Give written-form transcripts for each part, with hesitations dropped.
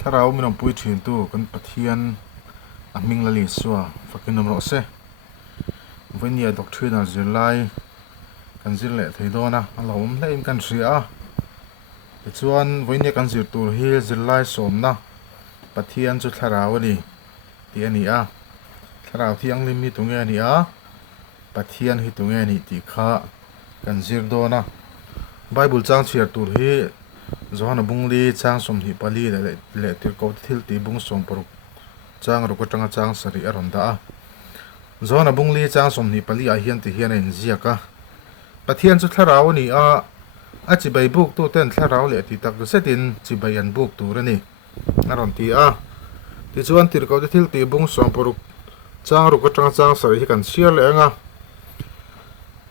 ถ้าเราไม่ต้องพูดถึงตัวกันปะเทียนมิงละลิสัวฟักกินน้ำร้อนเสวันนี้ด็อกเตอร์น่าจะไล่กันสิเละที่โดนนะเราไม่ได้กันเสียแต่ส่วนวันนี้กันสิตัวเฮียจะไล่สมนะปะเทียนจุดถ้าเราดิที่อันนี้ถ้าเราที่ยังลิมิตตรงนี้ปะเทียนที่ตรงนี้ที่ข้ากันสิโดนนะไบเบิลจางเชียร์ตัวเฮียZohana bungli chang somni pali le tirko thil ti bung som poruk chang ro ko tanga chang sari aronda Zohana bungli chang somni pali a hian ti hian en ziaka pathian chu thlaraw ni a chi bai buk tu ten thlaraw le ti tak setin chi bai an buk tu rani aron ti ti chuan tirko thil ti bung som poruk chang ro ko tanga chang sari hi kan siar le anga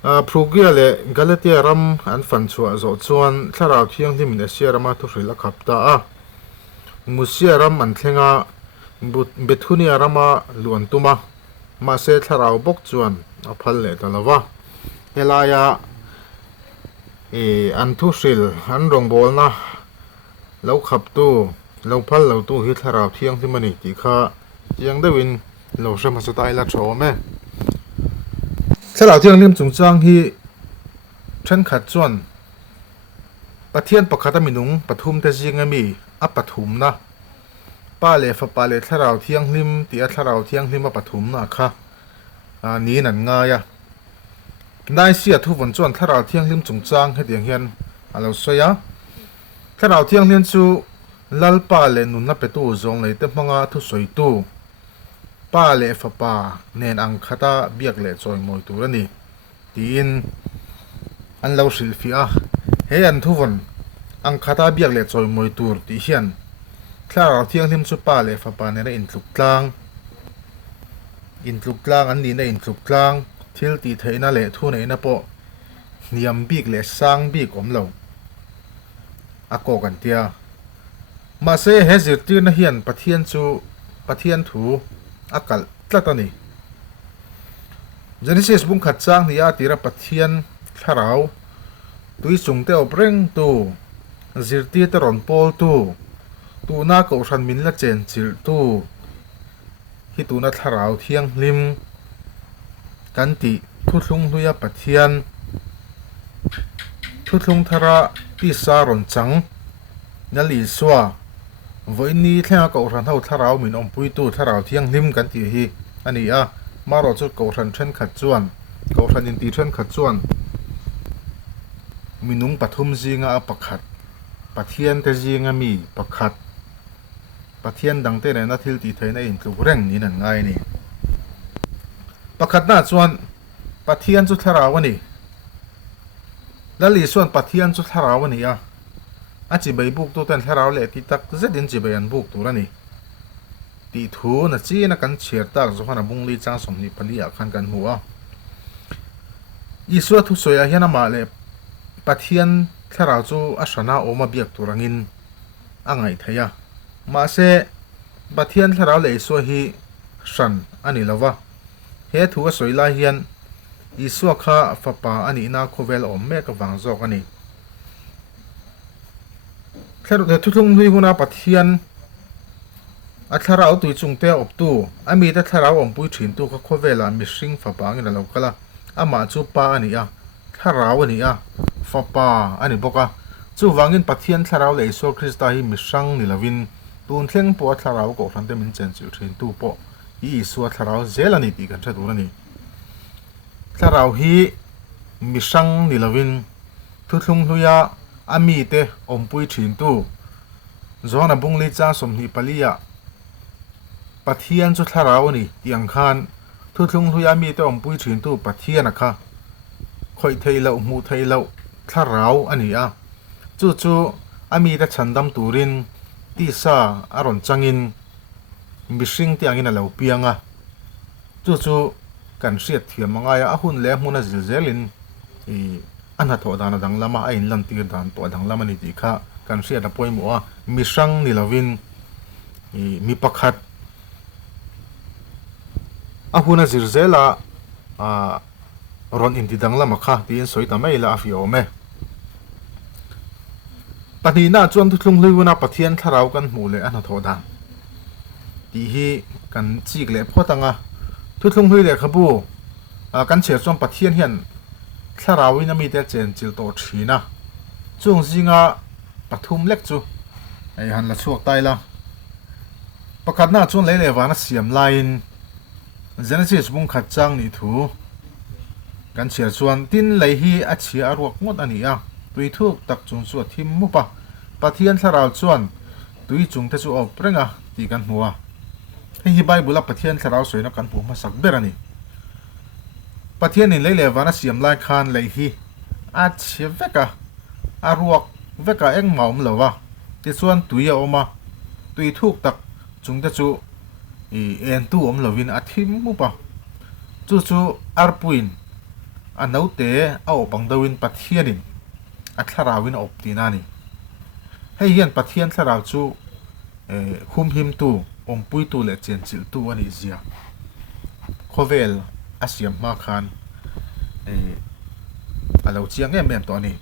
Prugia le Galatia ram an fan chua zo chuan thlaraw thiang hlim ne sia rama thu hrila khapta musia ram an thlenga bethunia rama luan tuma ma se thlaraw bok chuan a phal le talawa helaya an thu hril an rong bol na lo khap tu lo phal lo tu hi thlaraw thiang hlim ani ti kha chiang dewin lo hram sa tai la thaw meถ้าเราเที่ยงเลี้ยมจงจ้างที่ฉันขัดจวนปะเทียนปะขัดมินุงปะทุมแต่จริงมีปะทุมนะป้าเล่ฝป้าเล่ถ้าเราเที่ยงเลี้ยมตีถ้าเราเที่ยงเลี้ยมมาปะทุมนะคะนี้นั่นง่ายได้เสียทุกวันจวนถ้าเราเที่ยงเลี้ยมจงจ้างให้เดียงเฮียนเราสวยถ้าเราเที่ยงเลี้ยมจูลัลป้าเล่นุนนับไปตู้จงเลยแต่มังทุสวยตู้ป้าเล่ฝป้าเนนอังคตาเบียกเล่จอยมวยตัวนี่ตีนอันเราสิลฟีเฮียนทุกวันอังคตาเบียกเล่จอยมวยตัวตีเฮียนถ้าเราเที่ยงทิมสุป้าเล่ฝป้าเนี่ยได้อินทรุกลางอันนี้ได้อินทรุกลางทิลตีเทน่าเล่ทุนเองนะปะนิยมบีกเล่สร้างบีกอมเราโกกันเตียมาเซ่เฮจิตีนเฮียนปะเทียนจูปะเทียนถูกัลตละตานี่เจนิสิสบุ้งขัดจ้างนี่ตีระปะเทียนถ้าเราตุยส่งเต้าเปร่งตูจิรตีตรอนโพลตูน่าเกาชันมินละเจนจิรตูฮิตูน่าถ้าเราเที่ยงลิมกันติทุลุงตุยปะเทียนทุลุงทาระตีสารอนจังนั่นลิสวาวันนี้เที่ยงเกาชันเท่าถ้าเรามินอมปุยตูถ้าเราเที่ยงลิมกันติฮีอันนี้มารอจุดเกาชันเช่นขัดจวนเกาชันอินตีเช่นขัดจวนมีนุ่งปฐุมจีงปักขัดปะเทียนแต่จีงมีปักขัดปะเทียนดังเต้นนาทิลตีไทยในอินทรุเร่งนี่นั่นไงนี่ปักขัดน่าจวนปะเทียนจุดทาราวนี่แล้วลีส่วนปะเทียนจุดทาราวนี่จีใบบุกตัวเต้นทาราวเละที่ตักจะดินจีใบอันบุกตัวนี่ตีทูน่ะจีน่ะกันเชียร์ตักจุดขนาบุงลีจ้างสมนิพันธ์อยากขันกันหัวอีส่วนทุกส่วนเห็นมาเลยปะเทียนถ้าเราจูอาชนะออกมาเบียกตัวรังินไงเทียมาเสปะเทียนถ้าเราเลยส่วนฮีสันอันนี้ละวะเฮถูกสวยลายเฮียนอีส่วนข้าฟ้าป่าอันนี้น่าโคเวลอมแม่กับวังจอกอันนี้ถ้าเราทุกทุกที่คุณอาปะเทียนถ้าเราตุยจงเตะอบตู้มีแต่ถ้าเราอมปุยฉินตู้ก็โคเวลามิสิงฟ้าป่าอันนี้เราก็ละมาจูป่าอันนี้ถ้าเราอันนี้ฟ้าป่าอันนี้บอกจู่วังเงินปะเทียนถ้าเราเลยโซคริสต์ได้มิสังนิลวินตูนเที่ยงปวดถ้าเราก็ทันเต็มเจนจิ๋วทิ้งตู้ปออีส่วนถ้าเราเจลันนี่กันใช่ตัวนี้ถ้าเราฮีมิสังนิลวินทุกทุกทุยมีแต่อมปุยทิ้งตู้จวนบุงลิจ้าสมนิปลีปะเทียนจุดถ้าเรานี่ยังขันทุกทุกทุยมีแต่อมปุยทิ้งตู้ปะเทียนนะคะคอยเทยเรามูเทยเราถ้าเราอันนี้จู่มีแต่ฉันดำตูรินที่ซาอารอนจังอินมิสิงที่อังอินเราเปียงจู่กันเสียดเทียมมังไงหุ่นเลี้ยมุนจิลเจลินอันนั้นตัวดานดังลามาอินลันตีดานตัวดังลามานิติค่ะกันเสียดป่วยมัวมิสังนิลวินมีปักขัดหุ่นจิลเจลรอนอินที่ดังลามาค่ะที่อินสวยแต่ไม่ละฟิโอเม ปฏิน่าจวนทุลุงลุยนะปะเทียนทาราวกันหมู่เลยอันโทดังดีฮีกันจีกเล่พอตังอ่ะทุลุงลุยเลยครับบูกันเชื่อจวนปะเทียนเห็นทาราวินามีแต่เจนจิลโตชีนะจงจิงอ่ะปฐุมเล็กจูไอ้หันละช่วงไตละประกาศหน้าจวนเลยเลยวานะเสียมไลน์เจนสิสบุงขัดจังนี่ถูกันเชื่อจวนตินเลยฮีอัจฉริยะรวกงดอันนี้อ่ะตุยทุกตักจงสวดทิมมุปะปะเทียนทาราวจวนตุยจงเทจูออกเปร่งอ่ะตีกันหัวให้ฮิบายบุลปะเทียนทาราวสวยนักกันหัวมาสักเบรานี่ปะเทียนนี่เลยเลวานะเสียมไลน์คานเลยฮีอัจฉริยะเวกะอารวกเวกะเอ็งเมาเหลวะที่ส่วนตุยออกมาตุยทุกตักจงเทจูเอ็นตู้อมเหลวินอาทิมมุปะจู่อาร์ปุยนอันนู้เตะเอาบังดาวินปะเทียนินอัทราวินอบตีนานี่ให้ยันปะเทียนทราวจู่คุมหิมตู้อมปุยตู้เล็เจนจิลตู้อันนี้เสียโคเวลอาเซียมมาคานเราเจียงแม่ตัวนี้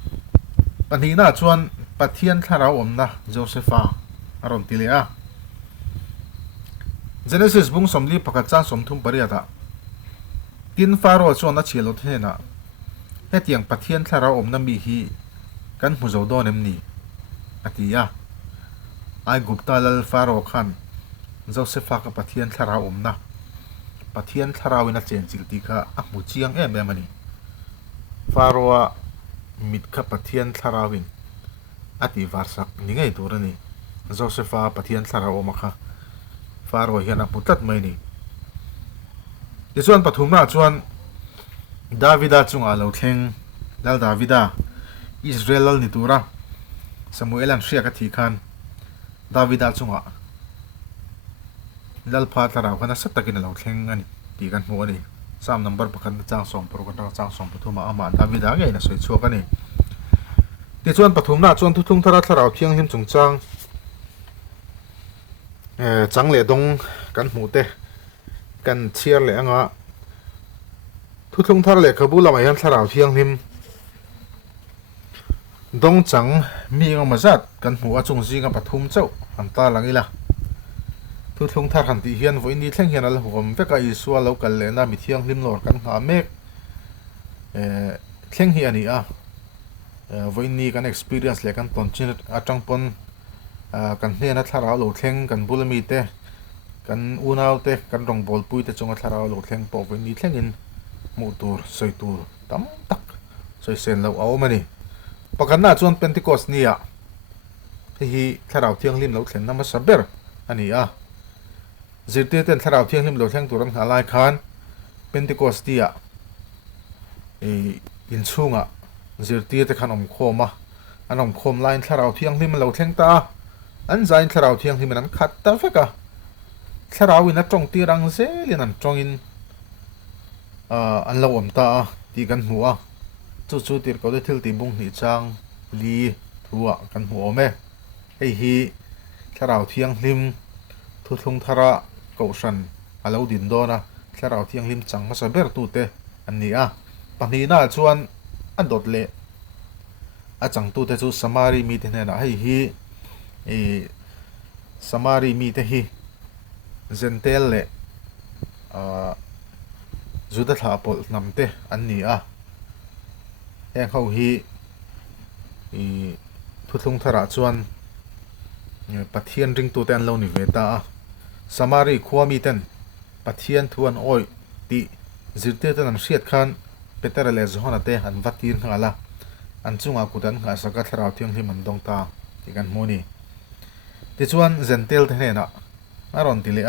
ปัญหาหน้าชวนปะเทียนทราวอมนะโจเซฟาอารมณ์ติเลียเจเนซิสบุ้งสมลีประกาศจ้างสมทุมปริยัติกินฟาโรชวนนัดเชียรถเฮนะให้เตียงปะเทียนทาราวอมน้ำมีฮีกันหูเจ้าโดนเอ็มนี่อติยาไอกุปตาลลฟาโรขันเจ้าเซฟากับปะเทียนทาราวอมนะปะเทียนทาราวินาเจนจิลติกะอักมุจียงมันนี่ฟาโรมิดกับปะเทียนทาราวินอติวาร์สักนี่ไงตัวนี้เจ้าเซฟาปะเทียนทาราวอมค่ะฟาโรเฮียนักมุตัดไม่นี่ที่ส่วนปฐุมราชส่วนดาวิดาจงอาเลวเทงแล้วดาวิดาอิสราเอลนิตูระสมุเอลันเชียกทีคันดาวิดาจงอาแล้วพาตาราวกันสัตตะกินเลวเทงอันนี้ตีกันหัวนี่สามนัมเบอร์ประกันจ้างส่งโปรกันจ้างส่งปฐุมอามาดาวิดาไงนะสวยชัวกันนี่ที่ส่วนปฐุมราชส่วนทุกทุ่งทาราตาราวเพียงหิมจงจ้างจังเลดงกันหมูเตกันเชียร์เลยอ่ะทุกทุ่งทาร์เลยขบุลามายันทาราวเทียงหิมดงจังมีงมาจัดกันหัวจงซีกับปฐุมเจ้าอันตาหลังอีละทุกทุ่งทาร์หันตีเฮียนวันนี้เที่ยงเฮียนอะไรหัวมันก็อีสัวเรากันเลยนะมีเที่ยงหิมหลอดกันหาเมฆเที่ยงเฮียนี่วันนี้กัน experience เลยกันตอนจีนอาจังปนกันเนี่ยนะทาราวโหลเที่ยงกันบุลมีเตกันอูนาวเตกันรองบอลปุยเตจงอัทราวโหลเทงปอกวันนี้เทงอินมูตูร์สวยตูร์ตั้มตักสวยเซนเราเอามานี่ปกันหน้าจวนเป็นติโกสนี่ที่ทาราวเที่ยงริมเราเทงน้ำมาสับเบอร์อันนี้จิตเต้นทาราวเที่ยงริมเราเทงตัวรังหาลายคานเป็นติโกสนี่อินซุงจิตเต้ขนมโคมอันนมโคมไลน์ทาราวเที่ยงริมเราเทงตาอันใจทาราวเที่ยงริมนั้นขัดตาเฟกทาราวินจงตีรังเซลินันจงอินอันเราอมตาตีกันหัวจู่ตีเขาได้ทิลตีบุงหิจังลีทัวกันหัวแม่ไอฮีทาราวเทียงลิมทุทุงทาระเกาชันอาเราดินโดนะทาราวเทียงลิมจังมาสเบอร์ตูเตอันนี้ปัญหาหน้าชวนอันโดดเละจังตูเตจูสมารีมีเทนนะไอฮีสมารีมีเตฮีเซนเทลเล่จุดท้าปอลนำเตอันนี้แห่งเขาฮีทุกทุ่งทาราชวนปัทเทียนริงตัวเต็นเราหนิเวตาสมารีขวามีเต็นปัทเทียนทวนอ้อยตีจิตเตตันเสียดขันเปตเตอร์เลสฮอนาเตอันวัดตีนข้าละอันจุงอากุตันข้าสกัดทาราเทียงที่มันดงตาที่กันโมนี่ที่ชวนเซนเทลเทเนนะอารอนติเล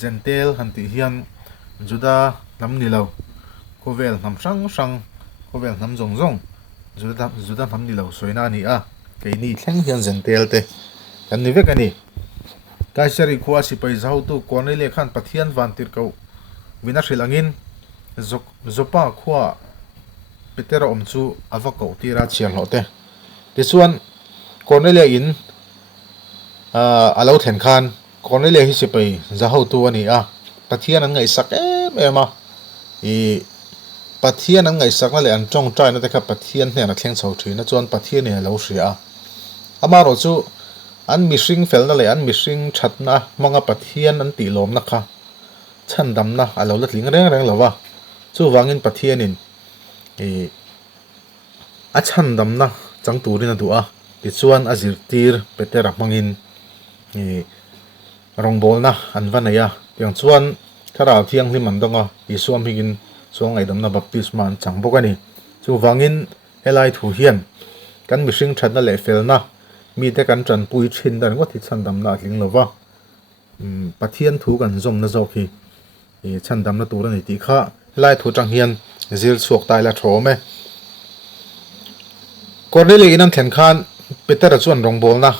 เซนเทลฮันติเฮียนจุดาน้ำนิลาวโคเวลน้ำช่างโคเวลน้ำจงจุดาน้ำนิลาวสวยน่านี่ไก่นี่แข่งเฮียนเซนเทลเตกันนี่เวกันนี่กายเสรีขวาสิไปเจ้าตัวก่อนในเลี้ยขันปัทยันวันติร์เขาวินาทีหลังอินจบป้าขวาเปเตอร์อมจูอวกาศที่ราชเชียร์เหล่าเตที่ส่วนก่อนในเลี้ยอินอาเราเห็นขันก่อนในเลี้ยที่สิไปเจ้าตัวนี่ปัทยันนั้นไงสักปัทยันนั้นไงสักนั่นแหละอันจงใจนั่นแต่ครับปัทยันเนี่ยนักเลี้ยงสาวถือนั่นจวนปัทยันเนี่ยเราเสีย ama ro chu an mihring felna le an mihring thatna manga pathian an ti lom na kha chan damna alo la tling reng reng lawa chu wangin pathianin a chan damna chang turin adu a ti chuan a zirtir petera mangin rongbolna an vanaya tiang chuan thara thiang hlim an donga isuam higin chuang ai damna baptisma an chang bokani chu wangin helai thu hian kan mihring thatna le felna mi te kan tran pui thin dan wa thi chan damna tling lova pathian thu kan zom na zok hi chan damna tur ani ti kha helai thu tang hian zil suak tai la thome Corneli inam thlen khan Peter chuan rongbol na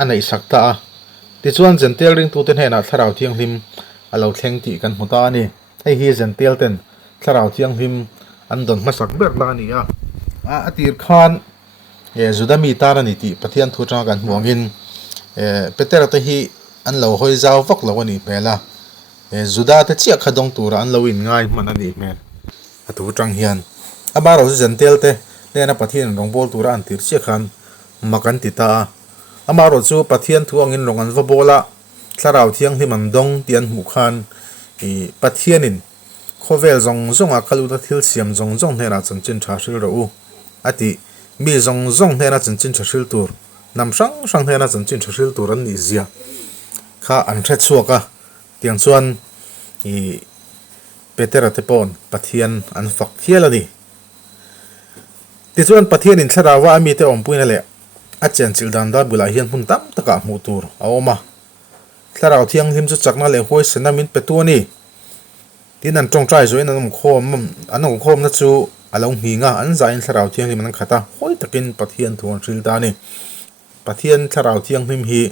anei sakta a ti chuan gentel ring tu ten hena tharau thiang hlim alo thleng ti kan hmuta ani hei hi gentel ten tharau thiang hlim an don masak ber la ani a atir khan zudami tar ani ti pathian thu tang kan hmuangin Peter te hi an lo hoi zaw vak lo ani pela zuda te chia khadong tura an lo in ngai man ani mel atu tang hian abaro gentel te lena pathian rongbol tura an tir chia khan makan ti ta amaro chu pathian thu angin rongan va bola tharau thiang hlim an dong tian mu khan pathianin khovel zong zong a kalu ta thil siam zong zong hena chanchin tha hril ro u ati mi zong zong hena chanchin tha hril tur nam sang sang hena chanchin tha hril tur an ni zia kha an the chuaka tiang chuan Peter atepon pathian an fak hialani ti chuan pathian in tharawa ami te ompuina le a chen childan da bula hian hun tam taka hmu tur a oma tharau thiang hlim chu chakna le hoi senamin petuani tin an tong trai zoin an khom na chu along hinga an zain tharau thiang hlim an khata hoi takin pathian thon ril da ni pathian tharau thiang hlim hi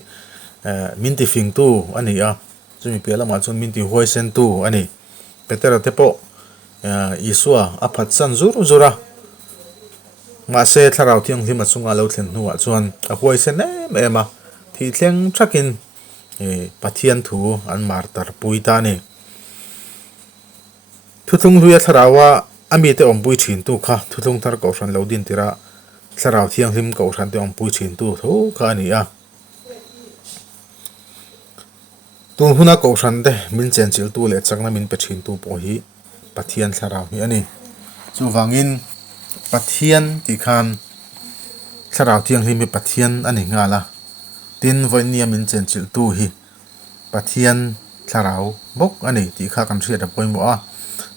minti fing tu ani a chumi pela ma chun minti hoi sen tu ani Peter tepo isua aphat san zuru zura ma se tharau thiang hlim achunga lo thlen nuwa chuan a hoi sen ema thi thleng thakin pathian thu an martar puita ni thuthung huya tharawa ami te ompui thin tu kha thuthung thar ko ran lo din tira tharau thiang hlim ko ran te ompui thin tu tho kha ni a tu huna ko ran de min chen chil tu le chakna min pe thin tu po hi pathian tharau hi ani chu wangin pathian ti khan tharau thiang hlim mi pathian ani nga la tin voinia min chen chil tu hi pathian tharau bok ani ti kha kan ria da poimo a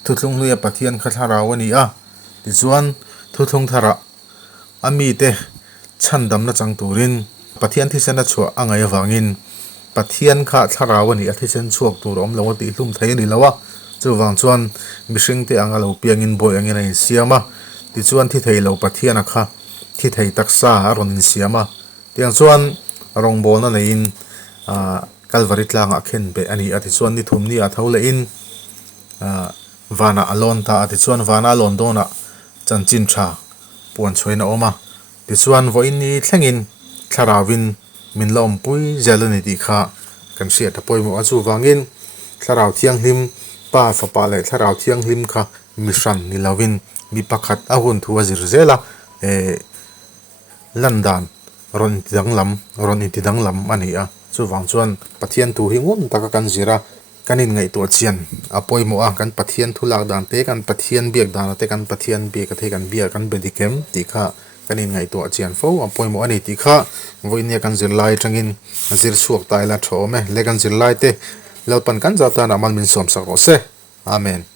thuthung hluya pathian kha tharau ani a ti chuan thuthung thara ami te chandam na chang turin pathian thi sena chua angai wangin pathian kha tharau ani a thi sen chuak tur om lo ti hlum thei ni lawa chu wang chuan mihring te anga lo piangin boy angin ai siama ti chuan thi thei lo pathian a kha thi thei taksa ron in siama tiang chuan rongbol na lein kalvari tlanga khen be ani ati chuan ni thum ni a thole in vana alon ta ati chuan vana lon dona chanchin tha puan choina oma ti chuan voin ni thlengin tharawin min lom pui zelani ti kha kan sia ta poimu achu wangin tharau thiang hlim pa fa pa le tharau thiang hlim kha misran ni lawin mi pakhat a hun thu azir zela landan ron tidang lam ani a chu wang chuan pathian tu hingun taka kan zira kanin ngai to chian apoi mo a kan pathian thu lak dan te kan pathian biak dan te kan pathian bi ka the kan bia kan bedikem ti kha kanin ngai to chian fo apoi mo ani ti kha voinia kan zir lai tangin zir suak tai la thome le kan zir lai te lalpan kan zata na man min som sak ro se amen